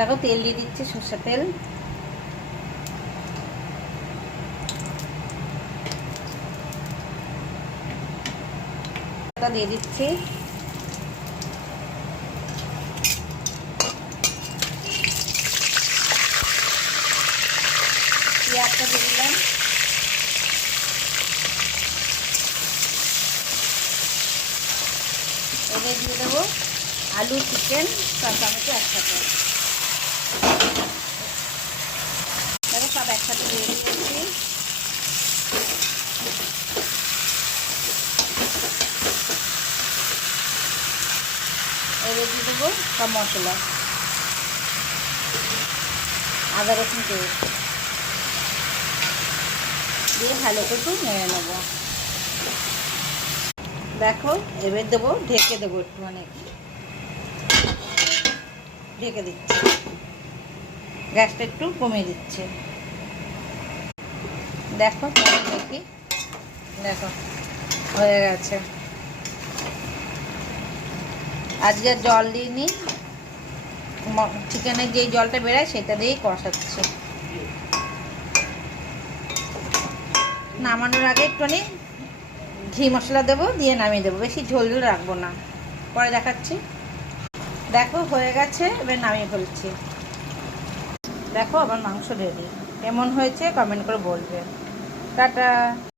দেখো তেল দিয়ে দিচ্ছি, সরষের তেল। দিয়ে দিচ্ছি, পেঁয়াজটা দিয়ে দিলাম, এবার দিয়ে দেবো আলু, চিকেন, সব টমেটো একসাথে। দেখো সব একসাথে দিয়ে দিয়েছি। এবার দিয়ে দেবো সব মশলা, আদা রসুন পেস্ট দিয়ে ভালো করে একটু নেড়ে নেবো। দেখো এবার দেবো, ঢেকে দেবো একটু, মানে ঢেকে দিচ্ছি, গ্যাসটা একটু কমিয়ে দিচ্ছে। দেখো দেখি, দেখো হয়ে গেছে। আজকে আর জল দিইনি, চিকেনের যেই জলটা বেরোয় সেটা দিয়েই কষাচ্ছি। নামানোর আগে একটুখানি ঘি মশলা দেবো, দিয়ে নামিয়ে দেবো, বেশি ঝোল ঝোল রাখবো না, পরে দেখাচ্ছি। দেখো হয়ে গেছে, এবার নামিয়ে ফেলছি। দেখো আমার মাংস রেডি, কেমন হয়েছে কমেন্ট করে বলবে। টাটা।